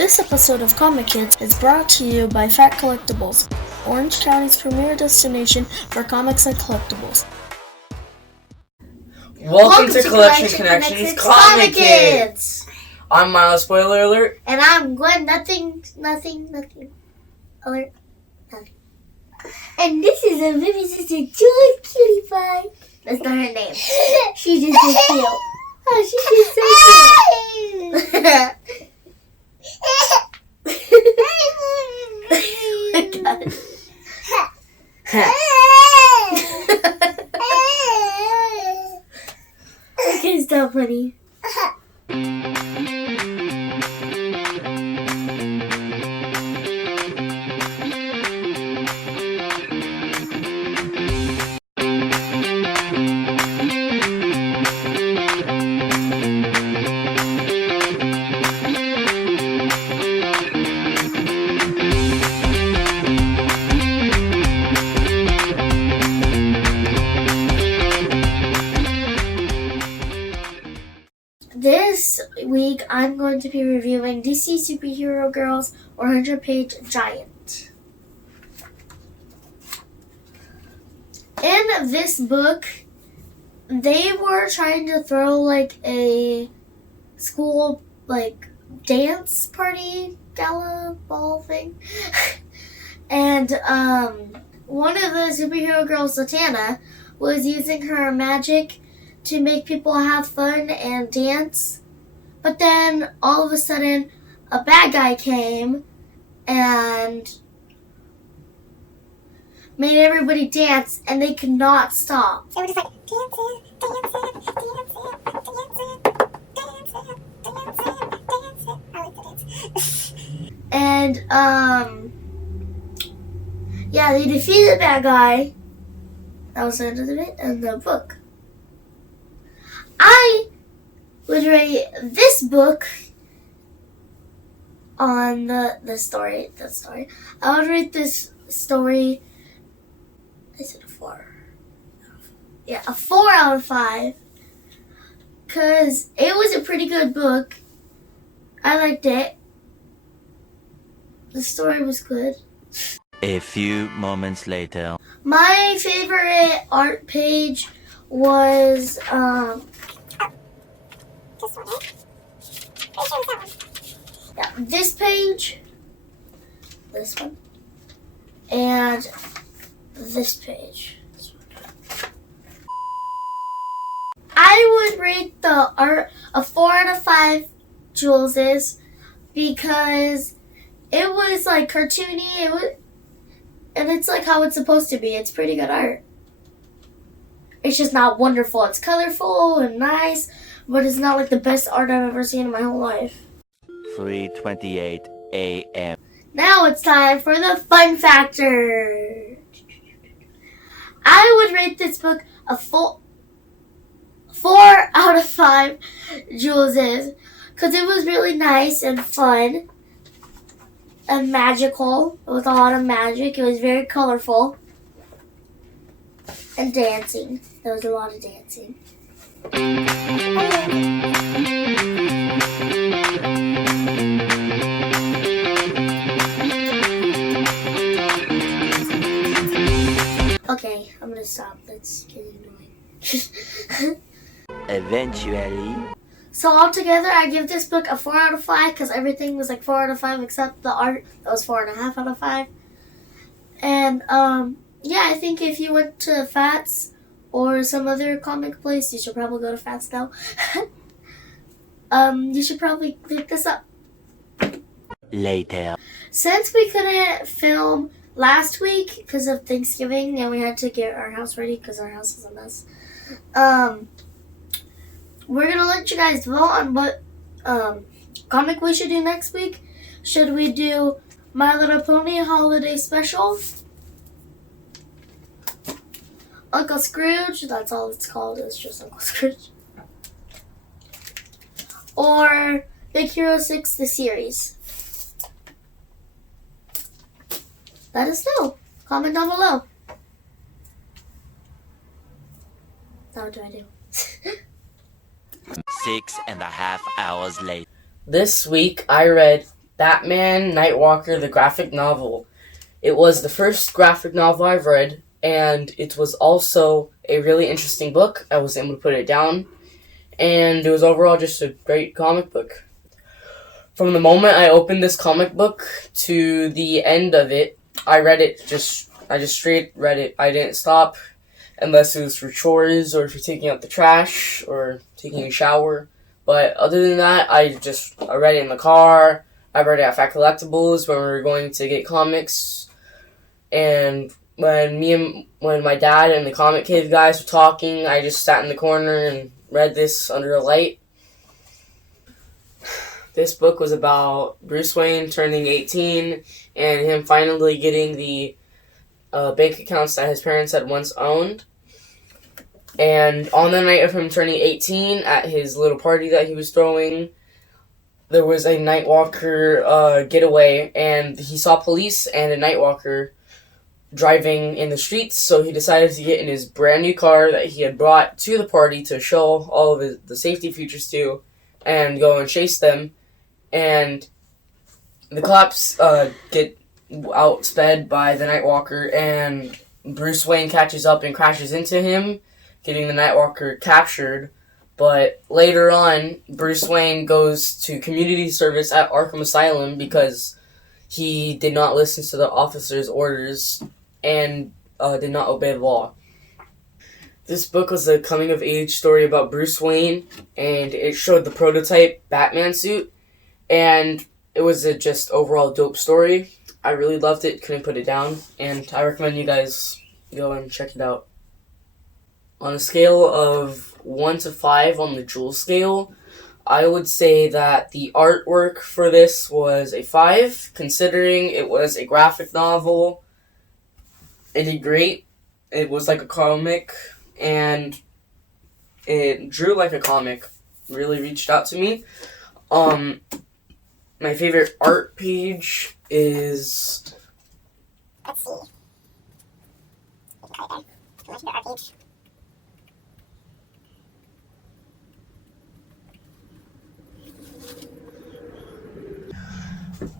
This episode of Komic Kidz is brought to you by Fat Collectibles, Orange County's premier destination for comics and collectibles. Welcome to Collection Connections Komic Kidz! I'm Miles, spoiler alert. And I'm Gwen, nothing, alert, nothing. And this is a baby sister, Juliette Cutie Pie. That's not her name. She's just so cute. Oh, she's just so cute. Oh my God. Okay, stop, honey. This week, I'm going to be reviewing DC Superhero Girls 100-page Giant. In this book, they were trying to throw like a school dance party gala ball thing. And one of the superhero girls, Zatanna, was using her magic to make people have fun and dance. But then all of a sudden a bad guy came and made everybody dance, and they could not stop. They were just like dancing. I like the dance. And yeah, they defeated the bad guy. That was the end of the book. I would rate this book on the story. I would rate this story. Is it a 4? Yeah, a 4 out of 5. Cause it was a pretty good book. I liked it. The story was good. A few moments later. My favorite art page was This one, right? Are you sure it was that one? yeah, this page, this one, and this page. I would rate the art a 4 out of 5 Juleses because it was like cartoony. And it's like how it's supposed to be. It's pretty good art. It's just not wonderful. It's colorful and nice, but it's not like the best art I've ever seen in my whole life. 3:28 a.m. Now it's time for the fun factor. I would rate this book a 4 out of 5 Juleses because it was really nice and fun and magical. It was a lot of magic. It was very colorful. And dancing. There was a lot of dancing. Okay, I'm gonna stop. That's getting annoying. Eventually. So altogether, I give this book a 4 out of 5 because everything was like 4 out of 5 except the art. That was 4.5 out of 5. And yeah, I think if you went to Fats or some other comic place, you should probably go to Fats though. You should probably pick this up. Later. Since we couldn't film last week because of Thanksgiving and we had to get our house ready because our house is a mess, we're going to let you guys vote on what comic we should do next week. Should we do My Little Pony Holiday Special? Uncle Scrooge, that's all it's called, it's just Uncle Scrooge. Or Big Hero 6, the series. Let us know. Comment down below. Now what do I do? 6.5 hours later. This week I read Batman Nightwalker, the graphic novel. It was the first graphic novel I've read, and it was also a really interesting book. I was able to put it down, and it was overall just a great comic book. From the moment I opened this comic book to the end of it, I read it I just straight read it. I didn't stop unless it was for chores or for taking out the trash or taking a shower. But other than that, I read it in the car. I read it at Fat Collectibles when we were going to get comics. And when my dad and the Komic Kidz guys were talking, I just sat in the corner and read this under a light. This book was about Bruce Wayne turning 18 and him finally getting the bank accounts that his parents had once owned. And on the night of him turning 18, at his little party that he was throwing, there was a Nightwalker getaway, and he saw police and a Nightwalker driving in the streets, so he decided to get in his brand new car that he had brought to the party to show all of the safety features to, and go and chase them. And the cops get outsped by the Nightwalker, and Bruce Wayne catches up and crashes into him, getting the Nightwalker captured. But later on, Bruce Wayne goes to community service at Arkham Asylum because he did not listen to the officer's orders and did not obey the law. This book was a coming-of-age story about Bruce Wayne, and it showed the prototype Batman suit, and it was a just overall dope story. I really loved it, couldn't put it down, and I recommend you guys go and check it out. On a scale of 1 to 5 on the Jewel scale, I would say that the artwork for this was a 5, considering it was a graphic novel. It did great. It was like a comic, and it drew like a comic. Really reached out to me. My favorite art page is... Let's see. Okay, then. Come on to the art page.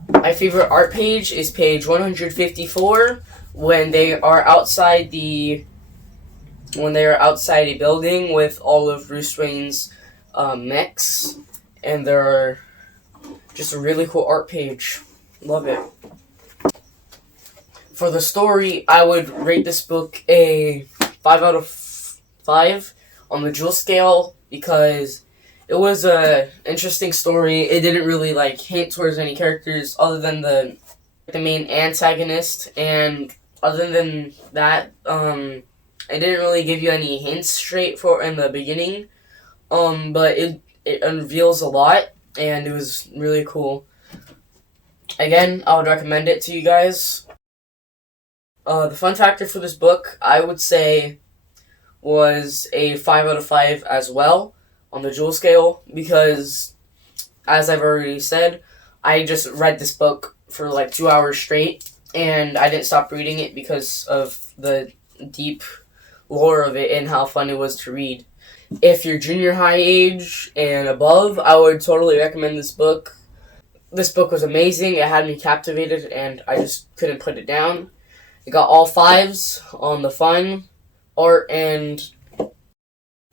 My favorite art page is page 154, when they are outside a building with all of Bruce Wayne's mechs, and they're just a really cool art page. Love it. For the story, I would rate this book a 5 out of 5 on the Jewel scale because it was a interesting story. It didn't really hint towards any characters other than the main antagonist, and other than that, it didn't really give you any hints straight in the beginning. But it unveils a lot, and it was really cool. Again, I would recommend it to you guys. The fun factor for this book, I would say, was a 5 out of 5 as well on the Jewel scale, because, as I've already said, I just read this book for 2 hours straight, and I didn't stop reading it because of the deep lore of it and how fun it was to read. If you're junior high age and above, I would totally recommend this book. This book was amazing. It had me captivated, and I just couldn't put it down. It got all 5s on the fun, art, and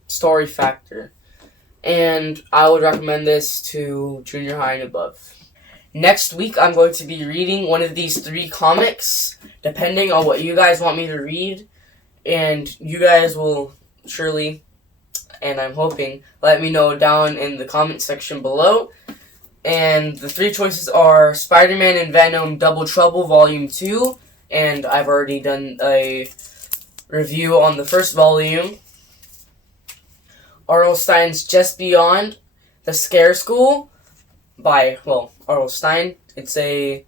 story factor. And I would recommend this to junior high and above. Next week, I'm going to be reading one of these 3 comics, depending on what you guys want me to read. And you guys will surely, and I'm hoping, let me know down in the comment section below. And the 3 choices are Spider-Man and Venom Double Trouble Volume 2. And I've already done a review on the first volume. R.L. Stein's Just Beyond the Scare School by, R.L. Stein. It's a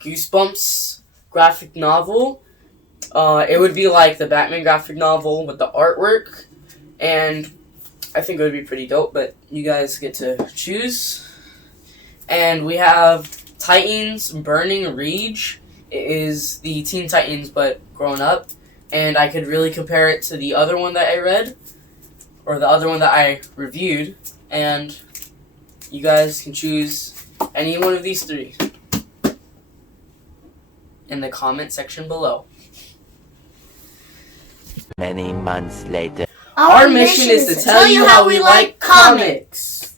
Goosebumps graphic novel. It would be like the Batman graphic novel with the artwork, and I think it would be pretty dope, but you guys get to choose. And we have Titans Burning Rage. It is the Teen Titans, but grown up, and I could really compare it to the other one that I read, or the other one that I reviewed, and you guys can choose any one of these 3. in the comment section below. Many months later. Our mission is to tell you how we like comics.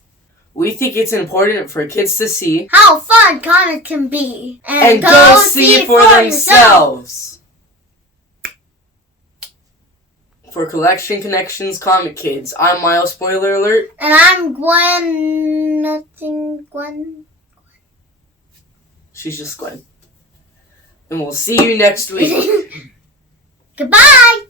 We think it's important for kids to see how fun comics can be. and go see it for themselves. For Collection Connections Comic Kids, I'm Miles, spoiler alert. And I'm Gwen. Nothing, Gwen. She's just Gwen. And we'll see you next week. Goodbye!